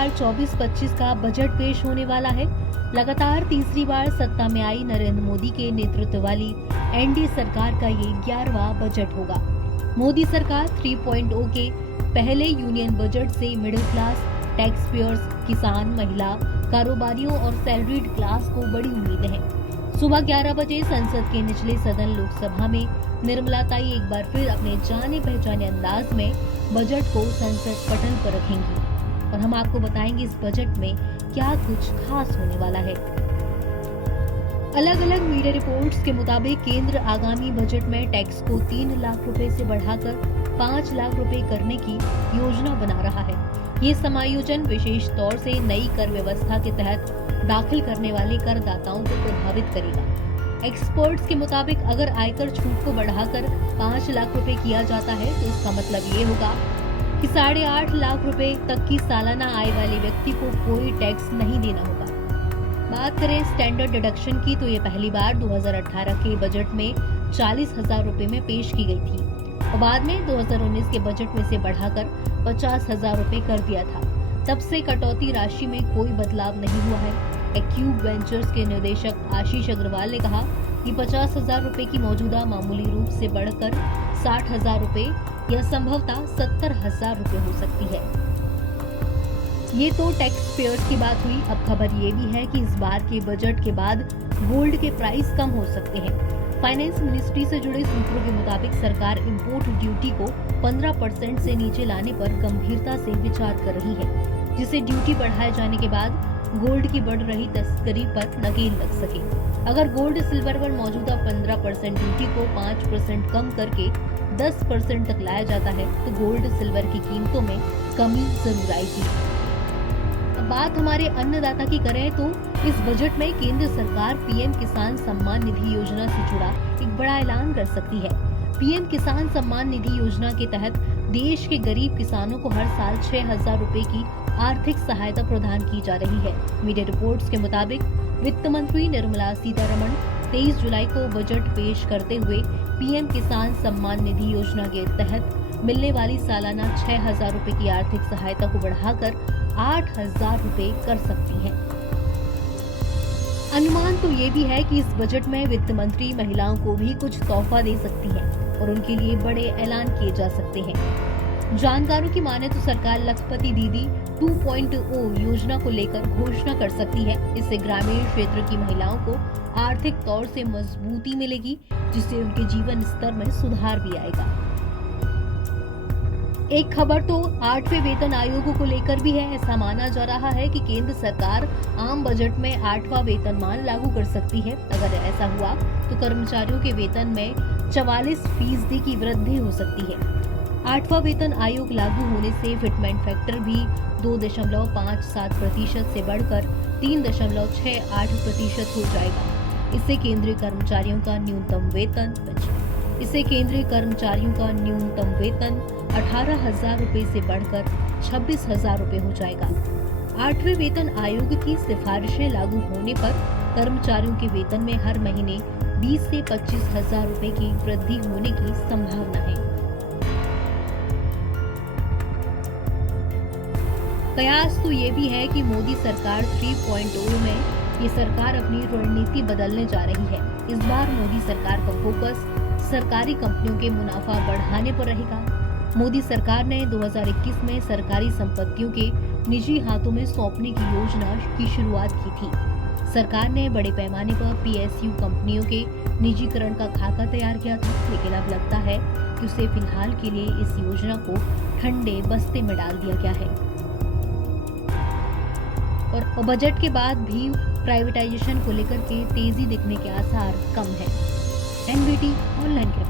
2024-25 का बजट पेश होने वाला है। लगातार तीसरी बार सत्ता में आई नरेंद्र मोदी के नेतृत्व वाली एनडीए सरकार का ये 11वां बजट होगा। मोदी सरकार 3.0 के पहले यूनियन बजट से मिडिल क्लास, टैक्स पेयर्स, किसान, महिला, कारोबारियों और सैलरीड क्लास को बड़ी उम्मीदें हैं। सुबह 11 बजे संसद के निचले सदन लोकसभा में निर्मला ताई एक बार फिर अपने जाने पहचाने अंदाज में बजट को संसद पटल पर रखेंगी और हम आपको बताएंगे इस बजट में क्या कुछ खास होने वाला है। अलग अलग मीडिया रिपोर्ट्स के मुताबिक केंद्र आगामी बजट में टैक्स को 3 लाख रुपए से बढ़ाकर 5 लाख रुपए करने की योजना बना रहा है। ये समायोजन विशेष तौर से नई कर व्यवस्था के तहत दाखिल करने वाले करदाताओं को प्रभावित करेगा। एक्सपर्ट्स के मुताबिक अगर आयकर छूट को बढ़ाकर 5 लाख रुपए किया जाता है तो इसका मतलब ये होगा कि 8.5 लाख रुपए तक की सालाना आय वाले व्यक्ति को कोई टैक्स नहीं देना होगा। बात करें स्टैंडर्ड डिडक्शन की तो ये पहली बार 2018 के बजट में 40,000 रुपए में पेश की गई थी और बाद में 2019 के बजट में से बढ़ाकर 50,000 रुपए कर दिया था। तब से कटौती राशि में कोई बदलाव नहीं हुआ है। एक्यूब वेंचर्स के निदेशक आशीष अग्रवाल ने कहा कि 50,000 रुपए की मौजूदा मामूली रूप से बढ़कर 60,000 रुपए या संभवतः 70,000 रुपए हो सकती है। ये तो टैक्स पेयर्स की बात हुई। अब खबर ये भी है कि इस बार के बजट के बाद गोल्ड के प्राइस कम हो सकते हैं। फाइनेंस मिनिस्ट्री से जुड़े सूत्रों के मुताबिक सरकार इंपोर्ट ड्यूटी को 15% से नीचे लाने पर गंभीरता से विचार कर रही है, जिससे ड्यूटी बढ़ाए जाने के बाद गोल्ड की बढ़ रही तस्करी पर नकेल लग सके। अगर गोल्ड सिल्वर पर मौजूदा 15% ड्यूटी को 5% कम करके 10% तक लाया जाता है तो गोल्ड सिल्वर की कीमतों में कमी जरूर आएगी। अब बात हमारे अन्नदाता की करें तो इस बजट में केंद्र सरकार पीएम किसान सम्मान निधि योजना से जुड़ा एक बड़ा ऐलान कर सकती है। पीएम किसान सम्मान निधि योजना के तहत देश के गरीब किसानों को हर साल 6,000 रुपए की आर्थिक सहायता प्रदान की जा रही है। मीडिया रिपोर्ट्स के मुताबिक वित्त मंत्री निर्मला सीतारमण 23 जुलाई को बजट पेश करते हुए पीएम किसान सम्मान निधि योजना के तहत मिलने वाली सालाना 6,000 रुपए की आर्थिक सहायता को बढ़ाकर 8,000 रुपए कर सकती हैं। अनुमान तो ये भी है कि इस बजट में वित्त मंत्री महिलाओं को भी कुछ तोहफा दे सकती है और उनके लिए बड़े ऐलान किए जा सकते हैं। जानकारों की माने तो सरकार लखपति दीदी 2.0 योजना को लेकर घोषणा कर सकती है। इससे ग्रामीण क्षेत्र की महिलाओं को आर्थिक तौर से मजबूती मिलेगी, जिससे उनके जीवन स्तर में सुधार भी आएगा। एक खबर तो 8वें वेतन आयोग को लेकर भी है। ऐसा माना जा रहा है कि केंद्र सरकार आम बजट में 8वां वेतनमान लागू कर सकती है। अगर ऐसा हुआ तो कर्मचारियों के वेतन में 44% की वृद्धि हो सकती है। 8वां वेतन आयोग लागू होने से फिटमेंट फैक्टर भी 2.57% से बढ़कर 3.68% हो जाएगा। इससे केंद्रीय कर्मचारियों का न्यूनतम वेतन 18,000 रुपए से बढ़कर 26,000 रुपए हो जाएगा। 8वें वेतन आयोग की सिफारिशें लागू होने पर कर्मचारियों के वेतन में हर महीने 20 से 25,000 रुपए की वृद्धि होने की संभावना है। कयास तो ये भी है कि मोदी सरकार 3.0 में ये सरकार अपनी रणनीति बदलने जा रही है। इस बार मोदी सरकार का फोकस सरकारी कंपनियों के मुनाफा बढ़ाने पर रहेगा। मोदी सरकार ने 2021 में सरकारी संपत्तियों के निजी हाथों में सौंपने की योजना की शुरुआत की थी। सरकार ने बड़े पैमाने पर पीएसयू कंपनियों के निजीकरण का खाका तैयार किया था, लेकिन अब लगता है कि उसे फिलहाल के लिए इस योजना को ठंडे बस्ते में डाल दिया गया है और बजट के बाद भी प्राइवेटाइजेशन को लेकर के तेजी दिखने के आसार कम है। एनबीटी ऑनलाइन के